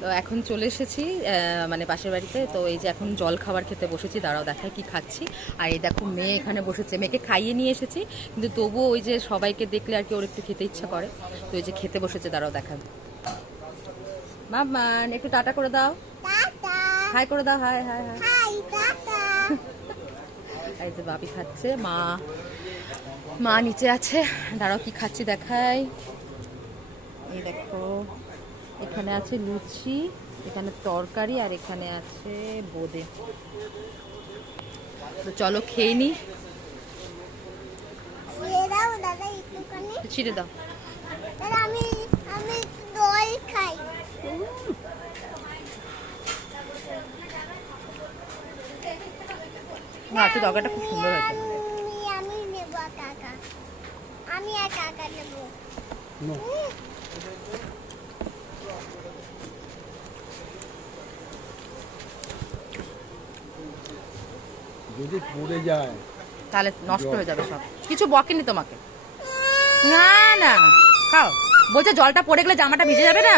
তো এখন চলে এসেছি মানে পাশের বাড়িতে। তো এই যে এখন জল খাবার খেতে বসেছি, দাঁড়াও দেখায় কি খাচ্ছি। আর এই দেখো মেয়ে এখানে বসেছে, মেয়েকে খাইয়ে নিয়ে এসেছি, কিন্তু তবুও ওই যে সবাইকে দেখলে আর কি ওর একটু খেতে ইচ্ছা করে। তো এই যে খেতে বসেছে, দাঁড়াও দেখান। মাম্মান একটু টাটা করে দাও, হাই করে দাও, হাই হাই হাই। এই যে বাপি খাচ্ছে, মা নিচে আছে। দাঁড়াও কি খাচ্ছি দেখাই। এই দেখো এখানে আছে লুচি, এখানে তরকারি, আর এখানে আছে বোঁদে। তো চলো খেয়ে নি। ছিঁড়ে দাও। আমি আমি দই খাই। না আজকে তরকারিটা খুব সুন্দর হয়েছে। আমি নেব কাকা, আমি আর কাকা নেব। যদি পড়ে যায় তাহলে নষ্ট হয়ে যাবে সব। কিছু বকেনি তোমাকে? না না খাও, বলছে জলটা পড়ে গেলে জামাটা ভিজে যাবে না।